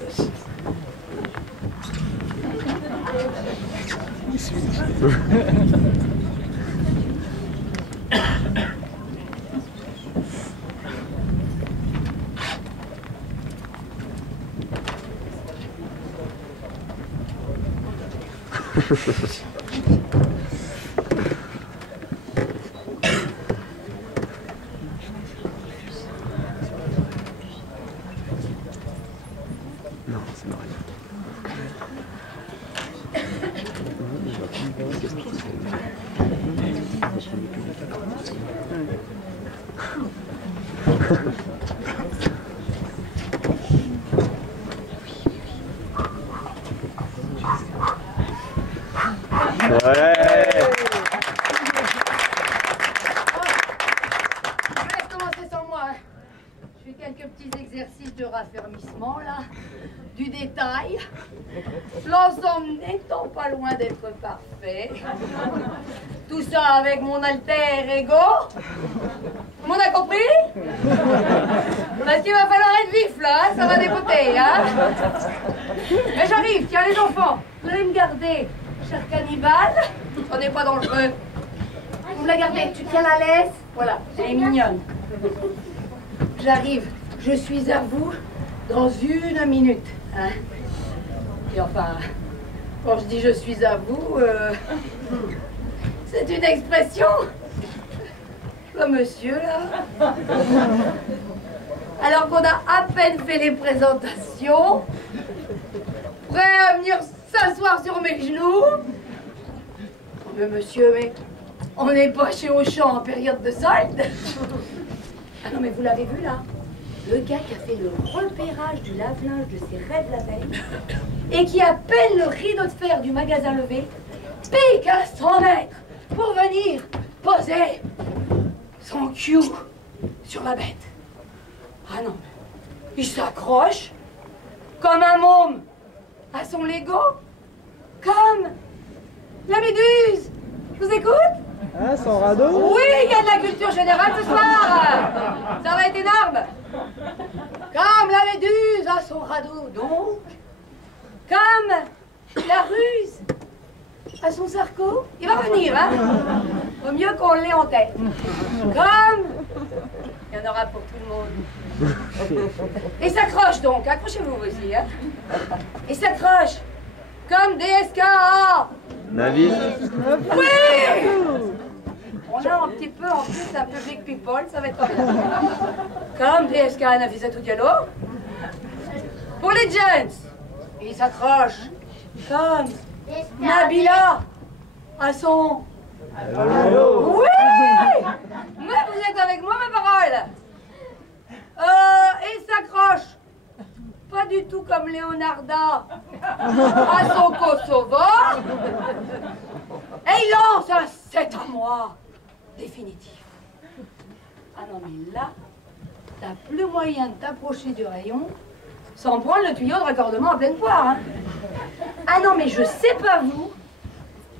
Non, c'est Marie. Ouais. Quelques petits exercices de raffermissement là, du détail, l'ensemble n'étant pas loin d'être parfait, tout ça avec mon alter ego. On a compris? Parce qu'il va falloir être vif là, hein, ça va dépoter, hein. Mais j'arrive, tiens les enfants, vous allez me garder, cher cannibale, on n'est pas dangereux. Vous me la gardez, tu tiens la laisse, voilà, elle est mignonne. J'arrive, je suis à vous dans 1 minute. Hein? Et enfin, quand je dis je suis à vous, c'est une expression. Je vois monsieur là. Alors qu'on a à peine fait les présentations, prêt à venir s'asseoir sur mes genoux. Mais monsieur, mais on n'est pas chez Auchan en période de solde. Ah non, mais vous l'avez vu là? Le gars qui a fait le repérage du lave-linge de ses rêves la veille et qui appelle le rideau de fer du magasin levé, pique à 100 mètres pour venir poser son cul sur la bête. Ah non, il s'accroche comme un môme à son Lego, comme la méduse. Je vous écoute? Ah, son radeau? Oui, il y a de la culture générale ce soir. Ça va être énorme. Comme la méduse à son radeau, donc. Comme la ruse à son sarco. Il va venir, hein. Vaut mieux qu'on l'ait en tête. Comme... Il y en aura pour tout le monde. Et s'accroche donc. Accrochez-vous aussi, hein. Et s'accroche. Comme DSK. Navis. Oui! On a un petit peu en plus un public people, ça va être pas bien. Comme DSK Nafissatou Diallo. Pour les jeunes, il s'accroche. Comme Nabila à son... Allô? Oui! Mais vous êtes avec moi, ma parole. Il s'accroche. Pas du tout comme Leonarda à son Kosovo. Et il lance un 7 à moi définitif. Ah non, mais là, t'as plus moyen de t'approcher du rayon sans prendre le tuyau de raccordement à pleine poire. Hein. Ah non, mais je sais pas vous,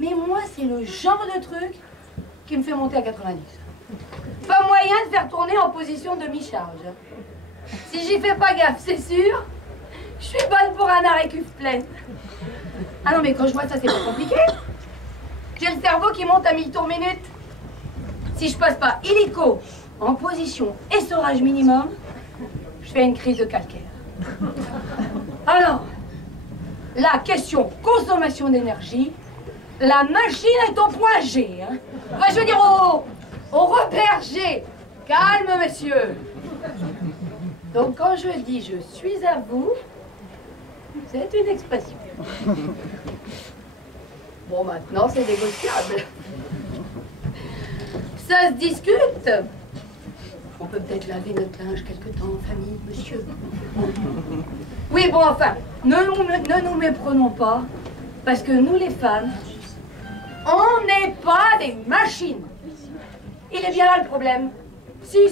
mais moi, c'est le genre de truc qui me fait monter à 90. Pas moyen de faire tourner en position demi-charge. Si j'y fais pas gaffe, c'est sûr, je suis bonne pour un arrêt cuve pleine. Ah non, mais quand je vois ça, c'est pas compliqué. J'ai le cerveau qui monte à 1000 tours minute. Si je passe pas illico en position essorage minimum, je fais une crise de calcaire. Alors, la question consommation d'énergie, la machine est au point G. Hein. Enfin, je veux dire au repère G. Calme, monsieur. Donc, quand je dis je suis à vous, c'est une expression. Bon, maintenant, c'est négociable. Ça se discute. On peut peut-être laver notre linge quelque temps en famille, monsieur. Oui, bon, enfin, ne nous méprenons pas, parce que nous, les femmes, on n'est pas des machines. Il est bien là le problème. Si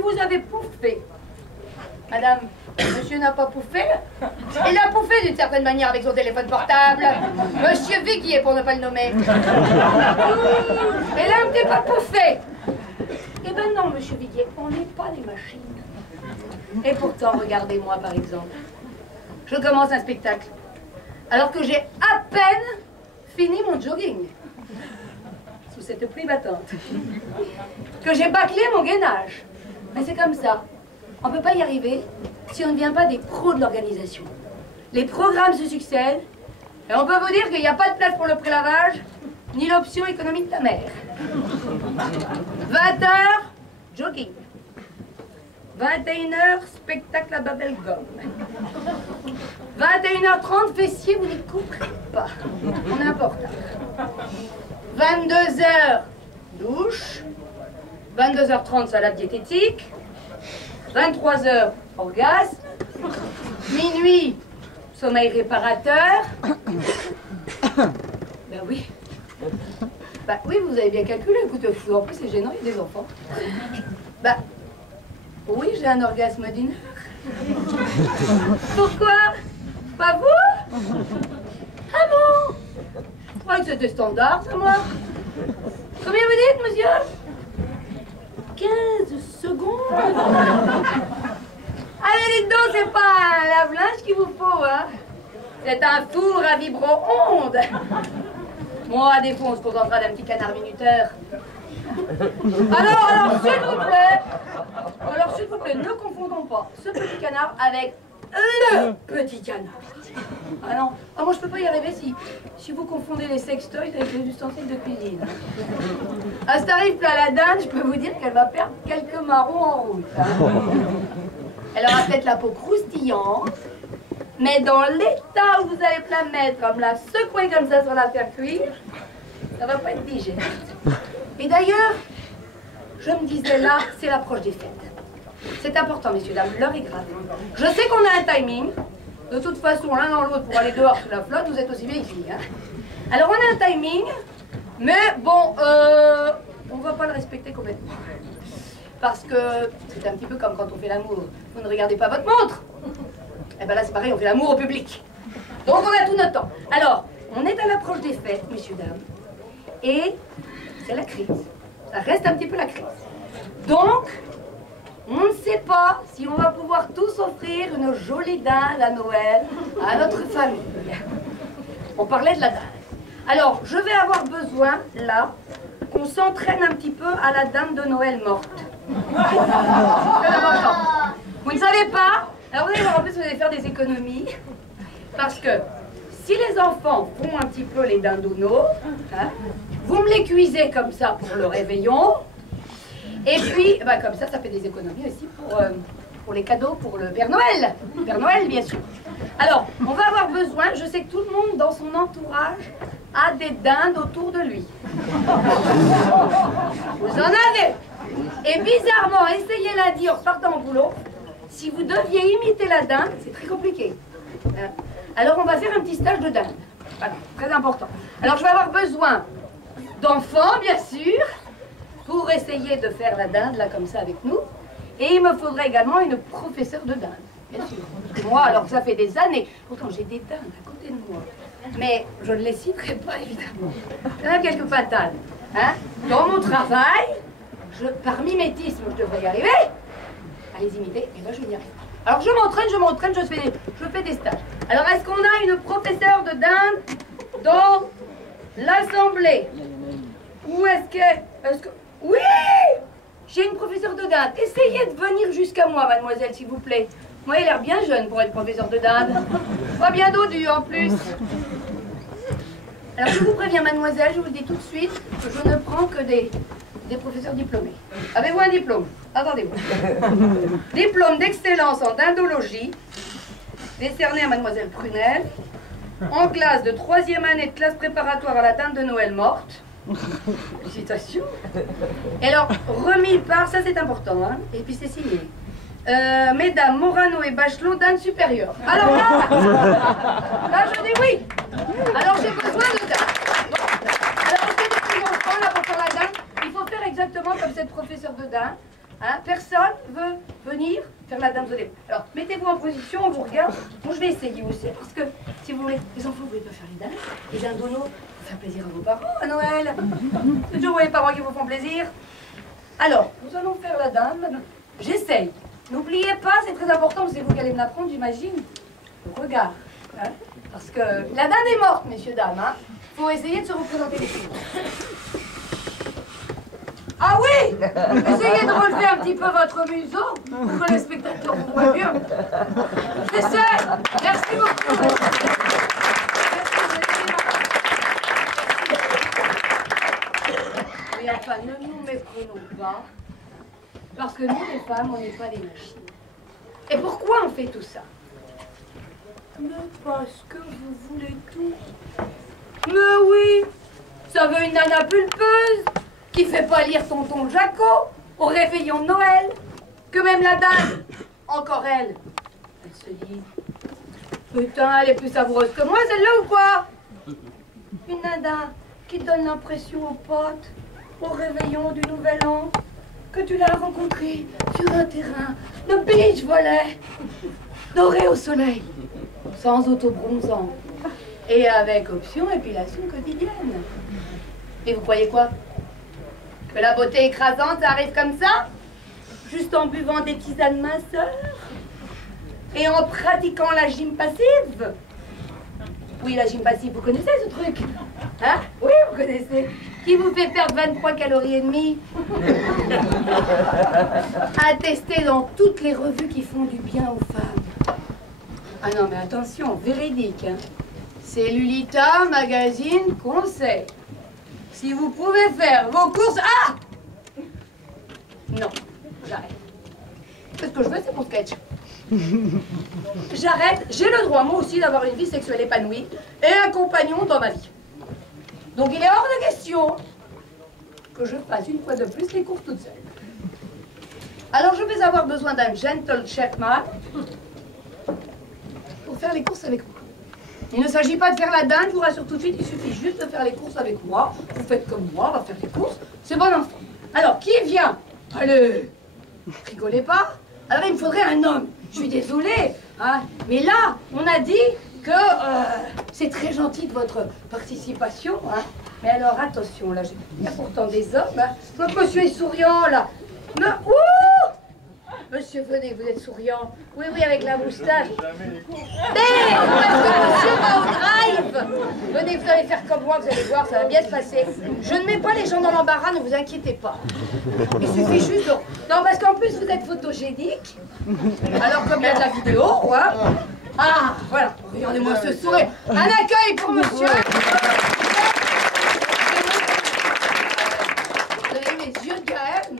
vous avez pouffé. Madame, monsieur n'a pas pouffé. Il a pouffé d'une certaine manière avec son téléphone portable. Monsieur Viguier, pour ne pas le nommer. Et là, on n'est pas pouffé. Eh ben non, monsieur Viguier, on n'est pas des machines. Et pourtant, regardez-moi par exemple. je commence un spectacle. Alors que j'ai à peine fini mon jogging. Sous cette pluie battante. Que j'ai bâclé mon gainage. Mais c'est comme ça. On ne peut pas y arriver si on ne vient pas des pros de l'organisation. Les programmes se succèdent. Et on peut vous dire qu'il n'y a pas de place pour le prélavage, ni l'option économie de ta mère. 20h, jogging. 21h, spectacle à Babelgum. 21h30, fessiers, vous n'y couperez pas. On est un peu en retard. 22h, douche. 22h30, salade diététique. 23h, orgasme. Minuit, sommeil réparateur. Ben oui. Ben oui, vous avez bien calculé, écoutez, en plus c'est gênant, il y a des enfants. Ben, oui, j'ai un orgasme d'une heure. Pourquoi? Pas vous? Ah bon? Je croyais que c'était standard, ça, moi. Combien vous dites, monsieur? 15 secondes. Allez, dites donc, c'est pas un lave-linge qu'il vous faut, hein? C'est un four à vibro-ondes. Moi, à défaut, on se contentera d'un petit canard minuteur. Alors, s'il vous plaît, ne confondons pas ce petit canard avec le petit canard. Ah non, moi je peux pas y arriver si vous confondez les sextoys avec les ustensiles de cuisine. À ce tarif plat à la dinde, je peux vous dire qu'elle va perdre quelques marrons en route. Hein. Elle aura peut-être la peau croustillante, mais dans l'état où vous allez la mettre, comme la secouer comme ça sur la faire cuire, ça va pas être digeste. Et d'ailleurs, je me disais là, c'est l'approche des fêtes. C'est important, messieurs, dames, l'heure est grave. Je sais qu'on a un timing. De toute façon, l'un dans l'autre, pour aller dehors sous la flotte, vous êtes aussi bien ici. Hein. Alors, on a un timing, mais bon, on ne va pas le respecter complètement. Parce que c'est un petit peu comme quand on fait l'amour. Vous ne regardez pas votre montre. Et bien là, c'est pareil, on fait l'amour au public. Donc, on a tout notre temps. Alors, on est à l'approche des fêtes, messieurs, dames. Et c'est la crise. Ça reste un petit peu la crise. Donc, on ne sait pas si on va pouvoir tous offrir une jolie dinde à Noël à notre famille. On parlait de la dinde. Alors, je vais avoir besoin, là, qu'on s'entraîne un petit peu à la dinde de Noël morte. C'est important. Vous ne savez pas, alors vous allez voir, en plus, vous allez faire des économies, parce que si les enfants font un petit peu les dindounos, hein, vous me les cuisez comme ça pour le réveillon. Et puis, bah, comme ça fait des économies aussi pour les cadeaux pour le Père Noël. Père Noël, bien sûr. Alors, on va avoir besoin, je sais que tout le monde dans son entourage a des dindes autour de lui. Vous en avez. Et bizarrement, essayez lundi en repartant au boulot. Si vous deviez imiter la dinde, c'est très compliqué. Alors, on va faire un petit stage de dinde. Voilà, très important. Alors, je vais avoir besoin d'enfants, bien sûr, pour essayer de faire la dinde, là, comme ça, avec nous. Et il me faudrait également une professeure de dinde, bien sûr. Moi, alors ça fait des années, pourtant j'ai des dindes à côté de moi, mais je ne les citerai pas, évidemment. Il y en a quelques fatales. Hein? Dans mon travail, par mimétisme, je devrais y arriver, à les imiter, et là, je vais y arriver. Alors je m'entraîne, je fais des stages. Alors, est-ce qu'on a une professeure de dinde dans l'assemblée? Ou est-ce que... Oui! J'ai une professeure de dinde. Essayez de venir jusqu'à moi, mademoiselle, s'il vous plaît. Moi, elle a l'air bien jeune pour être professeure de dinde. Pas bien dodu, en plus. Alors, je vous préviens, mademoiselle, je vous le dis tout de suite, que je ne prends que des professeurs diplômés. Avez-vous un diplôme? Attendez-vous. Diplôme d'excellence en dindologie, décerné à mademoiselle Prunel, en classe de 3e année de classe préparatoire à la dinde de Noël morte. Félicitations. Et alors, remis par, ça c'est important, hein, et puis c'est signé. Mesdames Morano et Bachelot, dinde supérieure. Alors là, je dis oui. Alors j'ai besoin de dinde. Alors, on fait des petits enfants là pour faire la dinde. Il faut faire exactement comme cette professeure de dinde. Hein, personne veut venir faire la dinde de début. Alors, mettez-vous en position, on vous regarde. Moi, je vais essayer aussi, parce que, si vous voulez, les enfants, vous ne pouvez pas faire les dindes. Les dindonos, pour faire plaisir à vos parents à Noël. C'est toujours les parents qui vous font plaisir. Alors, nous allons faire la dinde. J'essaye. N'oubliez pas, c'est très important, c'est vous qui allez me l'apprendre, j'imagine. le regard. Hein, parce que la dame est morte, messieurs, dames. Hein. Faut essayer de se représenter les filles. Ah oui! Essayez de relever un petit peu votre museau pour que les spectateurs vous voient bien. J'essaie! Merci beaucoup! Mais enfin, ne nous méprenons pas, parce que nous, les femmes, on n'est pas des machines. Et pourquoi on fait tout ça? Mais parce que vous voulez tout. Mais oui! Ça veut une nana pulpeuse qui fait pas lire tonton Jaco au réveillon de Noël, que même la dame, encore elle, elle se dit, putain, elle est plus savoureuse que moi, celle-là, ou quoi? Une nana qui donne l'impression aux potes, au réveillon du Nouvel An, que tu l'as rencontrée sur un terrain de beach volley, doré au soleil, sans autobronzant, et avec option épilation quotidienne. Et vous croyez quoi? Que la beauté écrasante, ça arrive comme ça? Juste en buvant des tisanes minceurs? Et en pratiquant la gym passive? Oui, la gym passive, vous connaissez ce truc? Hein? Oui, vous connaissez. Qui vous fait perdre 23 calories et demie? Attesté dans toutes les revues qui font du bien aux femmes. Ah non, mais attention, véridique. Hein? Cellulita, magazine, conseil. Si vous pouvez faire vos courses... Ah! Non, j'arrête. Ce que je veux, c'est mon sketch. J'arrête, j'ai le droit, moi aussi, d'avoir une vie sexuelle épanouie et un compagnon dans ma vie. Donc il est hors de question que je fasse une fois de plus les courses toute seule. Alors je vais avoir besoin d'un gentle chefman pour faire les courses avec moi. Il ne s'agit pas de faire la dinde, je vous rassure tout de suite, il suffit juste de faire les courses avec moi. Vous faites comme moi, on va faire les courses, c'est bon enfant. Alors, qui vient? Allez, rigolez pas. Alors, il me faudrait un homme. Je suis désolée, hein, mais là, on a dit que c'est très gentil de votre participation. Hein. Mais alors, attention, là, il y a pourtant des hommes. Hein. Votre monsieur est souriant, là. Mais, ouh! Monsieur, venez, vous êtes souriant. Oui, oui, avec la moustache. Mais, parce que monsieur va au drive. Venez, vous allez faire comme moi, vous allez voir, ça va bien se passer. Je ne mets pas les gens dans l'embarras, ne vous inquiétez pas. Il suffit juste de... Non, parce qu'en plus, vous êtes photogénique. Alors, comme il y a de la vidéo, hein. Ah, voilà, regardez-moi ce sourire. Un accueil pour monsieur.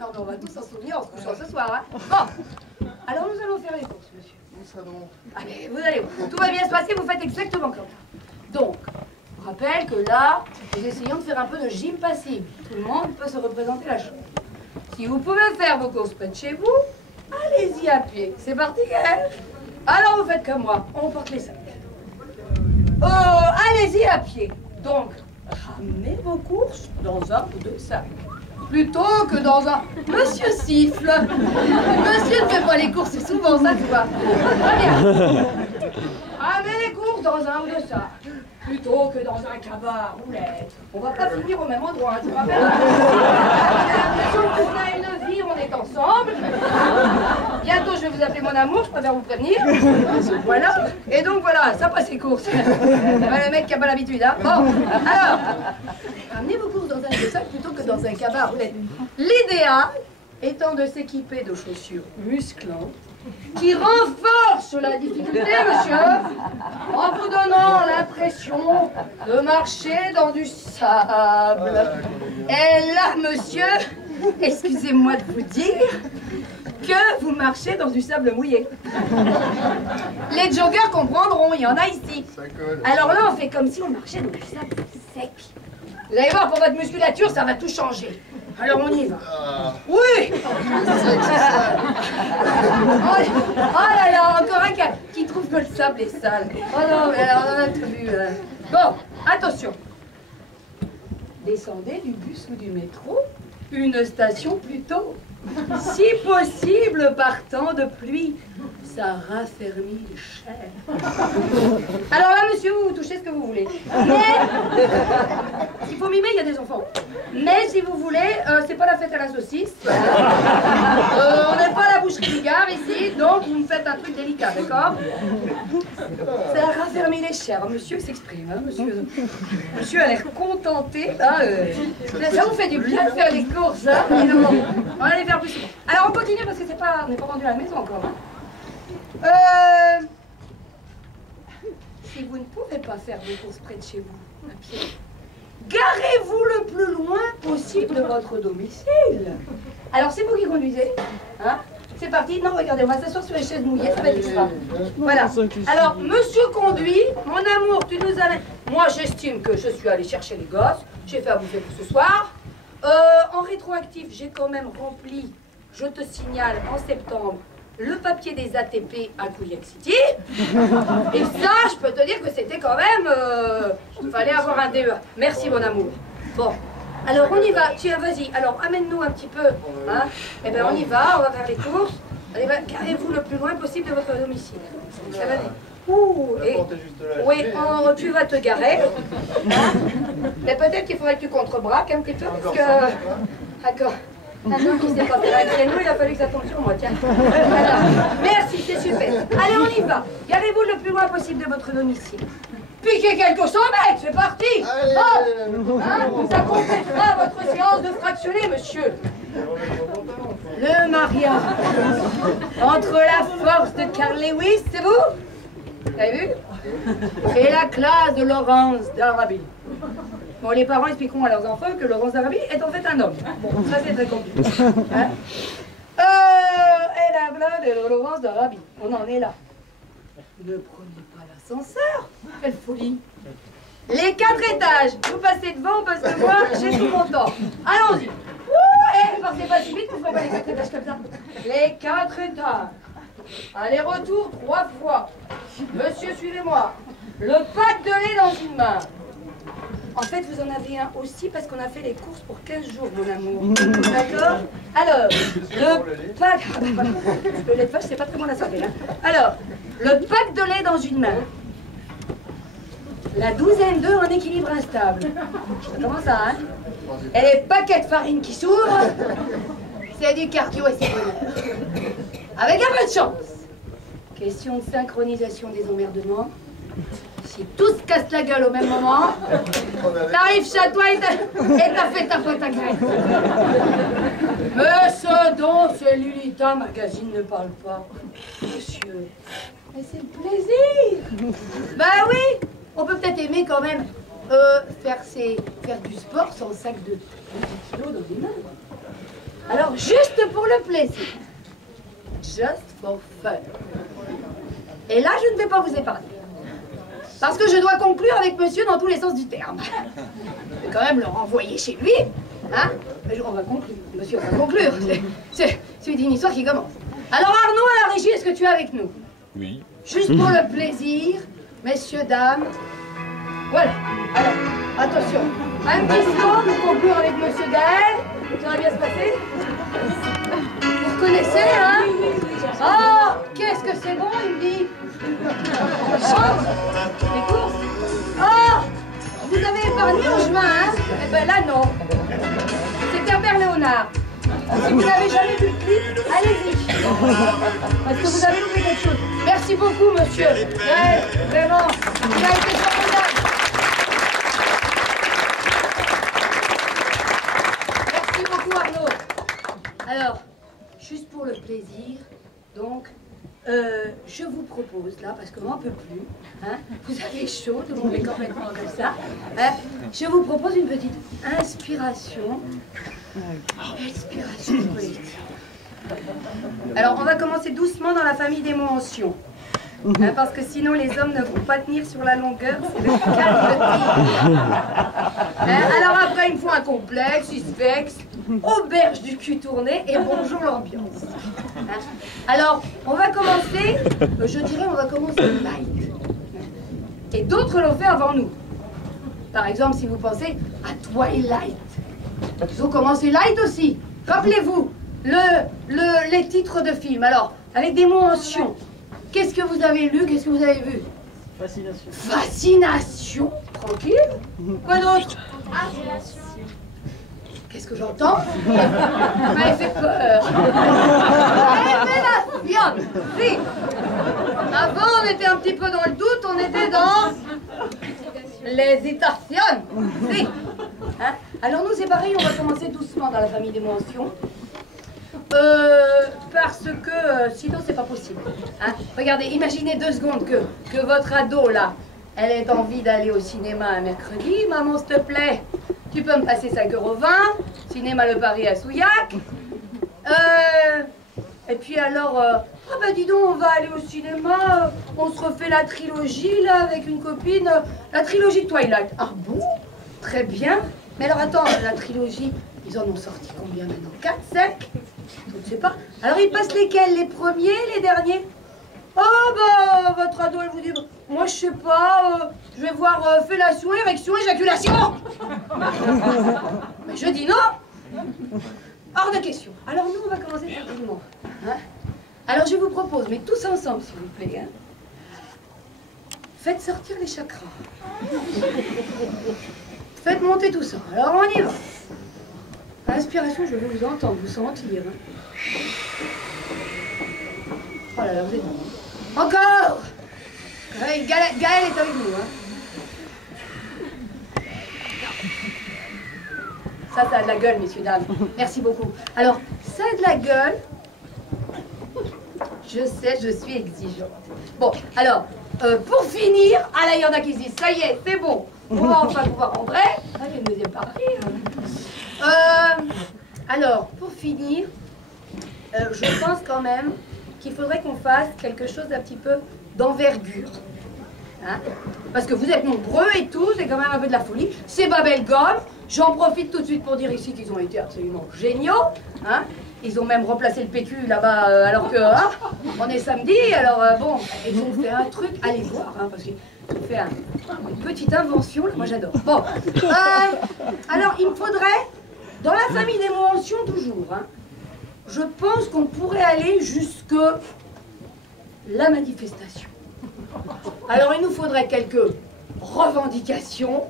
Non, mais on va tous s'en souvenir en se couchant ce soir. Hein. Bon, alors nous allons faire les courses, monsieur. Où ça donc? Allez, vous allez voir. Tout va bien se passer, vous faites exactement comme ça. Donc, je vous rappelle que là, nous essayons de faire un peu de gym passive. Tout le monde peut se représenter la chose. Si vous pouvez faire vos courses près de chez vous, allez-y à pied. C'est parti, hein? Alors vous faites comme moi, on porte les sacs. Oh, allez-y à pied. Donc, ramenez vos courses dans un ou deux sacs. Plutôt que dans un... Monsieur siffle. Monsieur ne fait pas les courses souvent, ça tu vois. Très bien. Ramenez les courses dans un ou deux sacs. Plutôt que dans un cabas roulette. On va pas finir au même endroit, hein, tu te rappelles? On a une vie, on est ensemble. Bientôt, je vais vous appeler mon amour, je préfère vous prévenir. Voilà. Et donc, voilà, ça passe les courses. Le mec qui n'a pas l'habitude, hein. Bon, alors, ramenez vos courses dans un de sacs plutôt que dans un cabas roulette. L'idéal étant de s'équiper de chaussures musclantes qui renforcent la difficulté, monsieur, en vous donnant l'impression de marcher dans du sable. Et là, monsieur, excusez-moi de vous dire que vous marchez dans du sable mouillé. Les joggers comprendront, il y en a ici. Alors là, on fait comme si on marchait dans du sable sec. Vous allez voir, pour votre musculature, ça va tout changer. Alors on y va. Oui. Oh là là, encore un qui trouve que le sable est sale. Oh non, mais alors on en a tout vu. Bon, attention. Descendez du bus ou du métro, une station plus tôt. Si possible, par temps de pluie. Ça raffermit les chairs. Alors là, monsieur, vous touchez ce que vous voulez. Mais, s'il faut mimer, il y a des enfants. Mais si vous voulez, c'est pas la fête à la saucisse. On n'est pas à la boucherie du Gard ici, donc vous me faites un truc délicat, d'accord? Ça a raffermi les chairs. Monsieur s'exprime, hein, monsieur. Monsieur a l'air contenté. Hein, ça vous fait du bien de faire les courses, hein? On va aller faire plus souvent. Alors on continue parce que c'est pas, on n'est pas rendu à la maison encore. Hein. Si vous ne pouvez pas faire des courses près de chez vous, à pied, garez-vous le plus loin possible de votre domicile. Alors c'est vous qui conduisez, hein? C'est parti. Non, regardez, on va s'asseoir sur les chaises mouillées, ça va être extra. Voilà. Alors, monsieur conduit, mon amour, tu nous amènes. Moi, j'estime que je suis allée chercher les gosses. J'ai fait à bouffer pour ce soir. En rétroactif, j'ai quand même rempli, je te signale, en septembre, le papier des ATP à Couillac City. Et ça, je peux te dire que c'était quand même... il fallait avoir un DEA. Merci, mon amour. Bon. Alors on y va, tiens vas-y, alors amène-nous un petit peu, hein. Eh bien on y va, on va faire les courses. Allez, garez-vous le plus loin possible de votre domicile. Ça va aller. Ouh, et... Oui, tu vas te garer. Hein. Mais peut-être qu'il faudrait que tu contrebraques un petit peu, parce que... D'accord. Un homme qui sait pas faire un créneau, il a fallu que ça tombe sur moi, tiens. Alors, merci, c'est super. Allez, on y va. Garez-vous le plus loin possible de votre domicile. Piquez quelques cent mètres, c'est parti. Hein, ça complétera votre séance de fractionné, monsieur. Le mariage entre la force de Carl Lewis, c'est vous? Vous avez vu? Et la classe de Laurence d'Arabie. Bon, les parents expliqueront à leurs enfants que Laurence d'Arabie est en fait un homme. Bon, ça c'est très compliqué. Hein? Et la blague de Laurence d'Arabie. On en est là. Ne prenez pas l'ascenseur. Quelle folie. Les 4 étages. Vous passez devant parce que moi, j'ai tout mon temps. Allons-y. Et partez pas si vite, vous ne ferez pas les 4 étages comme ça. Les 4 étages. Aller-retour 3 fois. Monsieur, suivez-moi. Le pack de lait dans une main. En fait, vous en avez un aussi parce qu'on a fait les courses pour 15 jours, mon amour. D'accord? Alors, le pack... Le lait de vache, c'est pas très bon à la santé, hein. Alors, le pack de lait dans une main. La douzaine d'œufs en équilibre instable. Ça commence ça, hein? Et les paquets de farine qui s'ouvrent, c'est du cardio et c'est bonheur. Avec un peu de chance. Question de synchronisation des emmerdements. Si tous cassent la gueule au même moment, t'arrives chez toi et t'as fait ta faute à graisse. Mais ce dont ce Lulita Magazine ne parle pas. Monsieur, mais c'est le plaisir. Bah oui, on peut peut-être aimer quand même faire du sport sans sac de kilos dans les mains. Alors, juste pour le plaisir. Just for fun. Et là, je ne vais pas vous épargner. Parce que je dois conclure avec monsieur dans tous les sens du terme. Je vais quand même le renvoyer chez lui. Hein? Mais on va conclure. Monsieur, on va conclure. C'est une histoire qui commence. Alors Arnaud, à la régie, est-ce que tu es avec nous? Oui. Juste pour le plaisir, messieurs, dames. Voilà. Alors, attention. Un petit son pour conclure avec monsieur Gaël. Ça va bien se passer? Vous reconnaissez, hein? Oh, qu'est-ce que c'est bon, il me dit. Les courses. Oh, vous avez épargné en juin, hein? Eh ben là, non. C'était un Père Léonard. Si vous n'avez jamais vu le clip, allez-y. Parce que vous avez loupé quelque chose. Merci beaucoup, monsieur. Ouais, vraiment, il a été formidable. Merci beaucoup, Arnaud. Alors, juste pour le plaisir, donc, je vous propose, là, parce qu'on n'en peut plus, hein, vous avez chaud, tout le monde est complètement comme ça, hein, je vous propose une petite inspiration collective. Alors, on va commencer doucement dans la famille des mentions, hein, parce que sinon les hommes ne vont pas tenir sur la longueur, c'est le calme. Alors après, il me faut un complexe, suspecte, auberge du cul tourné et bonjour l'ambiance. Hein? Alors, on va commencer, je dirais, on va commencer light. Et d'autres l'ont fait avant nous. Par exemple, si vous pensez à Twilight. Ils ont commencé light aussi. Rappelez-vous, les titres de films. Alors, avec des mentions. Qu'est-ce que vous avez lu? Qu'est-ce que vous avez vu? Fascination. Fascination. Tranquille. Quoi d'autre? Qu'est-ce que j'entends? Vous m'avez fait peur. Révélation. Si. Avant, on était un petit peu dans le doute, on était dans l'hésitation. Si. Hein? Alors nous, c'est pareil, on va commencer doucement dans la famille des mentions. Parce que sinon, c'est pas possible. Hein? Regardez, imaginez 2 secondes que votre ado, là, elle ait envie d'aller au cinéma un mercredi. Maman, s'il te plaît, tu peux me passer 5 € au vin. Cinéma Le Paris à Souillac. Et puis alors, ah bah dis donc, on va aller au cinéma, on se refait la trilogie, là, avec une copine, la trilogie de Twilight. Ah bon? Très bien. Mais alors attends, la trilogie, ils en ont sorti combien maintenant? 4, 5? Je ne sais pas. Alors ils passent lesquels? Les premiers, les derniers? Oh bah, votre ado, elle vous dit, moi je sais pas, je vais voir fellation, érection, éjaculation. Mais je dis non. Hors de question. Alors nous, on va commencer tranquillement. Hein? Alors je vous propose, mais tous ensemble, s'il vous plaît, hein, faites sortir les chakras. Faites monter tout ça. Alors on y va. Inspiration, je veux vous entendre, vous sentir. Hein. Oh là là, vous êtes bon. Encore. Gaël est avec nous. Hein. Ça a de la gueule, messieurs, dames. Merci beaucoup. Alors, ça a de la gueule. Je sais, je suis exigeante. Bon, alors, pour finir, ah là, il y en a qui se disent, ça y est, c'est bon. On va enfin pouvoir rentrer. Ah, j'ai une deuxième partie. Alors, pour finir, je pense quand même qu'il faudrait qu'on fasse quelque chose d'un petit peu d'envergure. Hein? Parce que vous êtes nombreux et tout, c'est quand même un peu de la folie. C'est Babel Gomme. J'en profite tout de suite pour dire ici qu'ils ont été absolument géniaux. Hein? Ils ont même replacé le PQ là-bas alors que hein, on est samedi. Alors bon, ils ont fait un truc, allez voir, hein, parce qu'ils ont fait une petite invention, là, moi j'adore. Bon, alors il me faudrait, dans la famille des mentions toujours, hein, je pense qu'on pourrait aller jusque la manifestation. Alors il nous faudrait quelques revendications.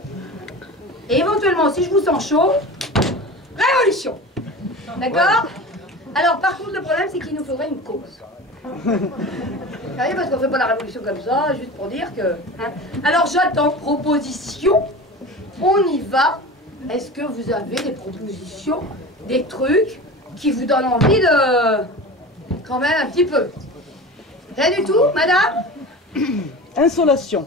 Et éventuellement, si je vous sens chaud, révolution. D'accord? Alors par contre, le problème, c'est qu'il nous faudrait une cause. Parce qu'on ne fait pas la révolution comme ça, juste pour dire que... Hein. Alors j'attends propositions. On y va. Est-ce que vous avez des propositions, des trucs qui vous donnent envie de... Quand même un petit peu. Rien du tout, madame? Insolation.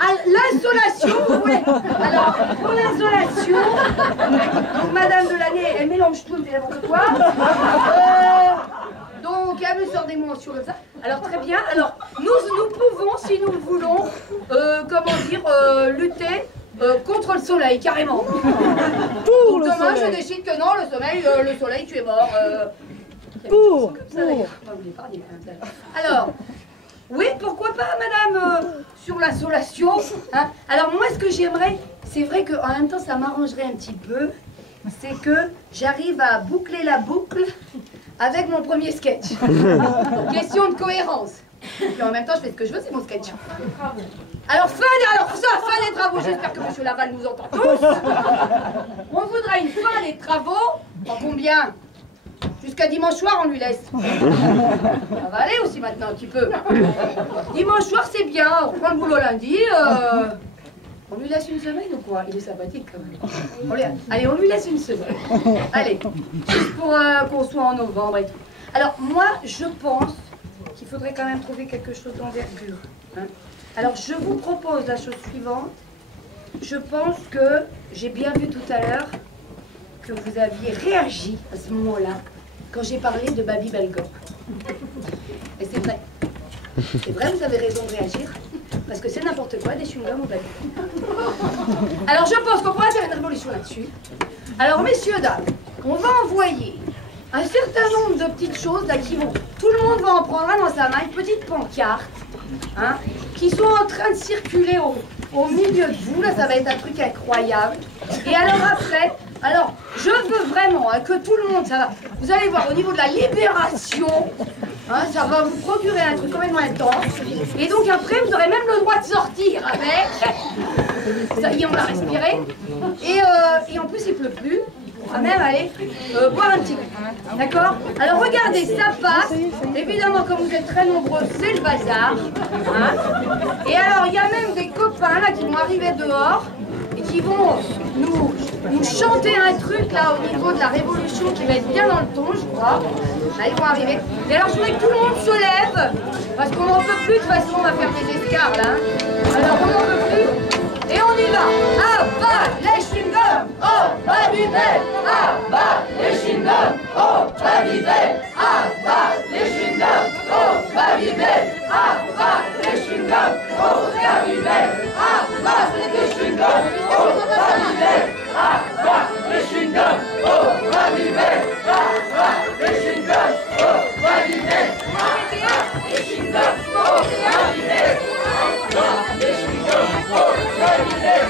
Ah, l'insolation, vous voulez? Alors, pour l'insolation, donc Madame Delannay, elle mélange tout et n'importe quoi. Donc, elle me sort des mentions comme ça. Alors, très bien. Alors, nous pouvons, si nous le voulons, comment dire, lutter contre le soleil, carrément. Pour le demain, soleil. je décide que non, le soleil, tu es mort. Pour. Alors, oui, pourquoi pas, madame, sur l'insolation. Hein. Alors, moi, ce que j'aimerais, c'est vrai qu'en même temps, ça m'arrangerait un petit peu, c'est que j'arrive à boucler la boucle avec mon premier sketch. Question de cohérence. Et en même temps, je fais ce que je veux, c'est mon sketch. Alors, fin des travaux, j'espère que M. Laval nous entend tous. On voudrait une fin des travaux, en combien? Jusqu'à dimanche soir, on lui laisse. Ça va aller aussi maintenant, un petit peu. Dimanche soir, c'est bien. On reprend le boulot lundi. On lui laisse une semaine ou quoi? Il est sympathique quand même. Allez, on lui laisse une semaine. Allez, juste pour qu'on soit en novembre et tout. Alors, moi, je pense qu'il faudrait quand même trouver quelque chose d'envergure. Hein. Alors, je vous propose la chose suivante. Je pense que j'ai bien vu tout à l'heure que vous aviez réagi à ce moment-là quand j'ai parlé de Babybel Gomme. Et c'est vrai. C'est vrai, vous avez raison de réagir. Parce que c'est n'importe quoi, des chewing-gums au Baby. Alors je pense qu'on pourra faire une révolution là-dessus. Alors messieurs, dames, on va envoyer un certain nombre de petites choses là qui vont... Tout le monde va en prendre un dans sa main, une petite pancarte, hein, qui sont en train de circuler au milieu de vous. Là, ça va être un truc incroyable. Et alors après... Alors, je veux vraiment hein, que tout le monde, ça va, vous allez voir au niveau de la libération, hein, ça va vous procurer un truc complètement intense. Et donc après, vous aurez même le droit de sortir avec. Ça y est, on l'a respiré. Et en plus, il pleut plus. On va même aller boire un petit coup. D'accord? Alors regardez, ça passe. Évidemment, comme vous êtes très nombreux, c'est le bazar. Hein? Et alors, il y a même des copains là qui vont arriver dehors et qui vont nous chanter un truc là au niveau de la révolution qui va être bien dans le ton, je crois. Là, ils vont arriver. Et alors, je voudrais que tout le monde se lève parce qu'on n'en peut plus. De toute façon, on va faire des escarres là. Hein? Alors, on n'en peut plus. Et on y va. Ah bah les chewing-gums, oh bah vivez. Ah bah les chewing-gums, oh bah vivez. Ah bah les chewing-gums, oh bah vivez. Ah bah les chewing-gums, oh bah vivez. Ah bah les chewing-gums, oh bah vivez. Ah bah les chewing-gums, oh bah vivez. Ah bah les chewing-gums, oh bah vivez. Ah bah les chewing-gums, oh bah vivez. Ah bah les chewing-gums, oh bah vivez.